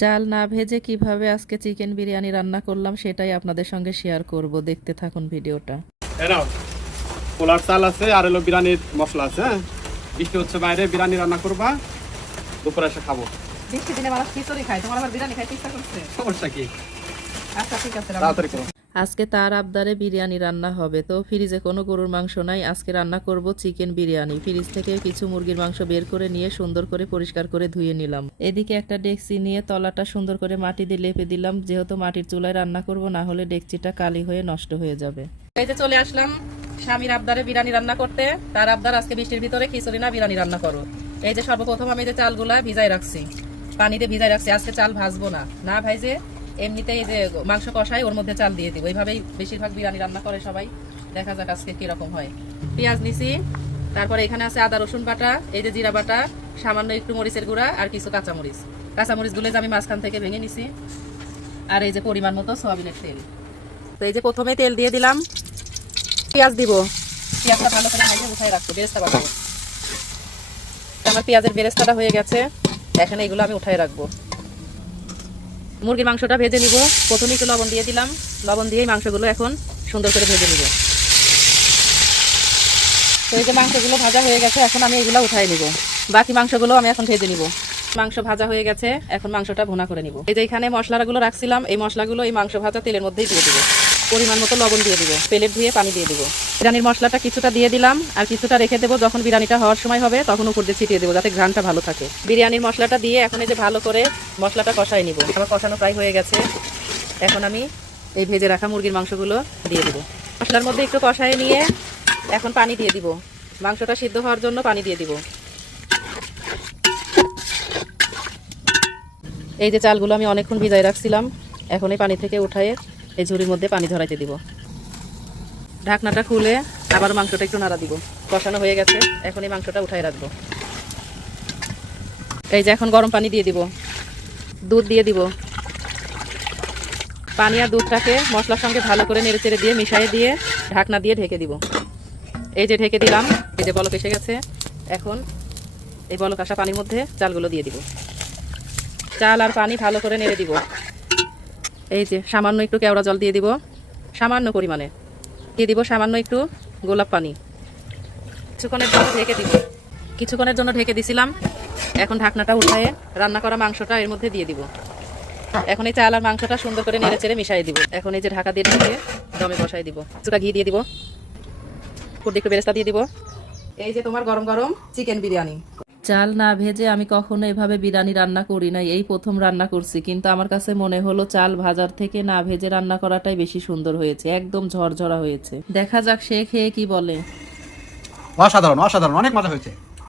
চাল না ভেজে কিভাবে আজকে চিকেন বিরিয়ানি রান্না করলাম সেটাই আপনাদের সঙ্গে শেয়ার করব, দেখতে থাকুন ভিডিওটা। এরাও পোলার চাল আছে আর হলো বিরিয়ানির মশলা আছে। হ্যাঁ, বৃষ্টি হচ্ছে বাইরে, বিরিয়ানি রান্না করবা, দুপুরে এসে খাবো। বৃষ্টির দিনে মানুষ খিচুড়ি খায়, তোমার আবার বিরিয়ানি খাইতে ইচ্ছা করছে? সমস্যা কি? আচ্ছা ঠিক আছে, তাড়াতাড়ি করো। আজকে তার আবদারে বিরিয়ানি রান্না হবে, তো ফ্রিজে কোনো গরুর মাংস নাই, আজকে রান্না করব চিকেন বিরিয়ানি। ফ্রিজ থেকে কিছু মুরগির মাংস বের করে নিয়ে সুন্দর করে পরিষ্কার করে ধুয়ে নিলাম। এদিকে একটা ডেকচি নিয়ে তলাটা সুন্দর করে মাটি দিয়ে লেপে দিলাম, যেহেতু মাটির চুলায় রান্না করব, না হলে ডেকচিটা কালি হয়ে নষ্ট হয়ে যাবে। এই যে চলে আসলাম স্বামীর আবদারে বিরিয়ানি রান্না করতে। তার আবদার আজকে বৃষ্টির ভিতরে খিচুড়ি না বিরিয়ানি রান্না করো। এই যে সর্বপ্রথম আমি যে চালগুলা ভিজাই রাখছি, পানিতে ভিজাই রাখছি। আজকে চাল ভাজবো না, না ভাইজে এমনিতে এই যে মাংস কষাই ওর মধ্যে চাল দিয়ে দিব। এইভাবেই বেশিরভাগ বিরিয়ানি রান্না করে সবাই। দেখা যাক আজকে কিরকম হয়। পেঁয়াজ নিছি, তারপরে এখানে আছে আদা রসুন বাটা, এই যে জিরা বাটা, সামান্য একটু মরিচের গুঁড়া আর কিছু কাঁচামরিচ। কাঁচামরিচগুলো যে আমি মাঝখান থেকে ভেঙে নিছি। আর এই যে পরিমাণ মতো সয়াবিনের তেল। তো এই যে প্রথমে তেল দিয়ে দিলাম, পেঁয়াজ দিব। পেঁয়াজটা ভালো করে ভেজে উঠাই রাখবো, বেরেস্তা বানাবো। আমার পেঁয়াজের বেরেস্তাটা হয়ে গেছে, এখন এগুলো আমি উঠাই রাখবো। মুরগির মাংসটা ভেজে নিব। প্রথমে একটু লবণ দিয়ে দিলাম, লবণ দিয়েই মাংসগুলো এখন সুন্দর করে ভেজে নিব। তো এই যে মাংসগুলো ভাজা হয়ে গেছে, এখন আমি এগুলো উঠাই নিব। বাকি মাংসগুলো আমি এখন ভেজে নিব। মাংস ভাজা হয়ে গেছে, এখন মাংসটা ভুনা করে নিব। এই যে এখানে মশলাগুলো রাখছিলাম, এই মশলাগুলো এই মাংস ভাজা তেলের মধ্যেই দিয়ে দিব। পরিমাণ মতো লবণ দিয়ে দিব, প্লেট ধুয়ে পানি দিয়ে দিব। বিরিয়ানির মশলাটা কিছুটা দিয়ে দিলাম, আর কিছুটা রেখে দেবো। যখন বিরিয়ানিটা হওয়ার সময় হবে তখন উপর দিয়ে ছিটিয়ে দেবো, যাতে ঘ্রাণটা ভালো থাকে। বিরিয়ানির মশলাটা দিয়ে এখন এই যে ভালো করে মশলাটা কষাই নিব। আমার কষানো প্রায় হয়ে গেছে, এখন আমি এই ভেজে রাখা মুরগির মাংসগুলো দিয়ে দিব। মশলার মধ্যে একটু কষাই নিয়ে এখন পানি দিয়ে দিব। মাংসটা সিদ্ধ হওয়ার জন্য পানি দিয়ে দিব। এই যে চালগুলো আমি অনেকক্ষণ ভিজাই রাখছিলাম, এখন এই পানি থেকে উঠায়ে এই ঝুড়ির মধ্যে পানি ধরাইতে দিব। ঢাকনাটা খুলে আবার মাংসটা একটু নাড়া দিব। কষানো হয়ে গেছে, এখন এই মাংসটা উঠাই রাখবো। এই যে এখন গরম পানি দিয়ে দিব, দুধ দিয়ে দিব। পানি আর দুধটাকে মশলার সঙ্গে ভালো করে নেড়ে চেড়ে দিয়ে মিশিয়ে দিয়ে ঢাকনা দিয়ে ঢেকে দিব। এই যে ঢেকে দিলাম, এই যে বলক এসে গেছে। এখন এই বলক আসা পানির মধ্যে চালগুলো দিয়ে দিব। চাল আর পানি ভালো করে নেড়ে দিব। এই যে সামান্য একটু কেওড়া জল দিয়ে দিব, সামান্য পরিমাণে দিয়ে দিব। সামান্য একটু গোলাপ পানি। কিছুক্ষণের জন্য ঢেকে দিব। কিছুক্ষণের জন্য ঢেকে দিছিলাম, এখন ঢাকনাটা উঠায়ে রান্না করা মাংসটা এর মধ্যে দিয়ে দিব। এখন এই চাল আর মাংসটা সুন্দর করে নেড়ে চেড়ে মিশিয়ে দিব। এখন এই যে ঢাকা দিয়ে ঢেকে দমে বসাই দিব। কিছুটা ঘি দিয়ে দিব, উপর দিয়ে একটু বেরেস্তা দিয়ে দিব। এই যে তোমার গরম গরম চিকেন বিরিয়ানি। চাল না ভেজে আমি কখনো এভাবে বিরিয়ানি রান্না করি নাই, এই প্রথম রান্না করছি। কিন্তু আমার কাছে মনে হলো চাল ভাজার থেকে না ভেজে রান্না করাটাই বেশি সুন্দর হয়েছে, একদম ঝরঝরা হয়েছে। দেখা যাক সে খেয়ে কি বলে। অসাধারণ অসাধারণ, অনেক মজা হয়েছে।